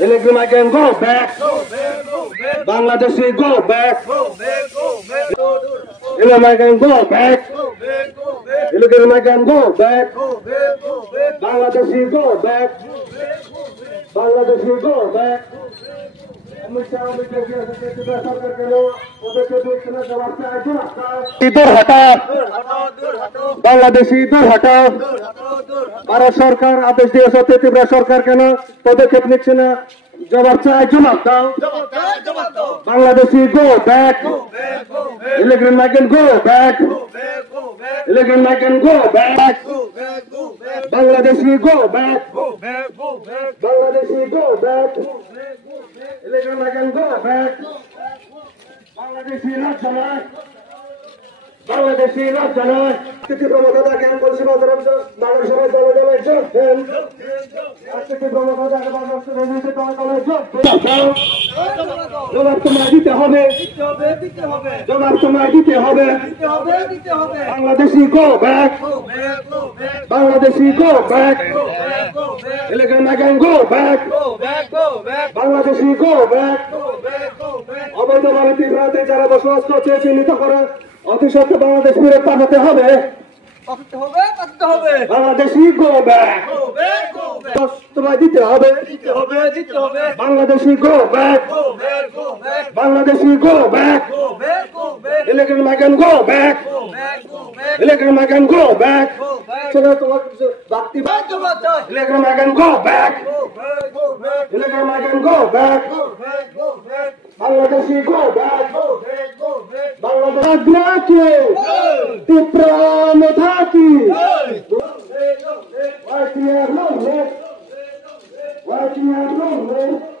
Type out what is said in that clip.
Illegal migrant go back. Bangladeshi go back. Illegal migrant go back. Illegal migrant go back. Bangladeshi go back. Bangladeshi go back. ইদুর হটাও বাংলাদেশি ইদুর হটাও ভারত সরকার আদেশ দিয়েছে ত্রিপুরা সরকার কেন পদক্ষেপ নিচ্ছে না জবাব চাই জবাব দাও Bangladeshi go back illegal migrant go back illegal migrant go back Bangladeshi go back Bangladeshi go back illegal migrant go back. Bangladeshi not Janai. Bangladeshi not Janai. Titi Pramodada can policy Madaram, Madam Shabbat, Titi Pramodada can policy জবাব তোমায় দিতে হবে জবাব তোমায় দিতে হবে Bangladeshi go back Bangladeshi go back illegal migrant go back Bangladeshi go back অবৈধভাবে ত্রিপুরাতে যারা বসবাস করছে চিহ্নিত করা অতি সত্ত্বে বাংলাদেশ ফিরে পাঠাতে হবে বাংলাদেশি গো ব্যাক তোমায় দিতে হবে Bangladeshi go back Bangladeshi go back illegal migrant go back illegal migrant go back চলো তোমার বাক্তি illegal migrant go back illegal migrant go back Bangladeshi go back Bangladesh Tripura থাকি Why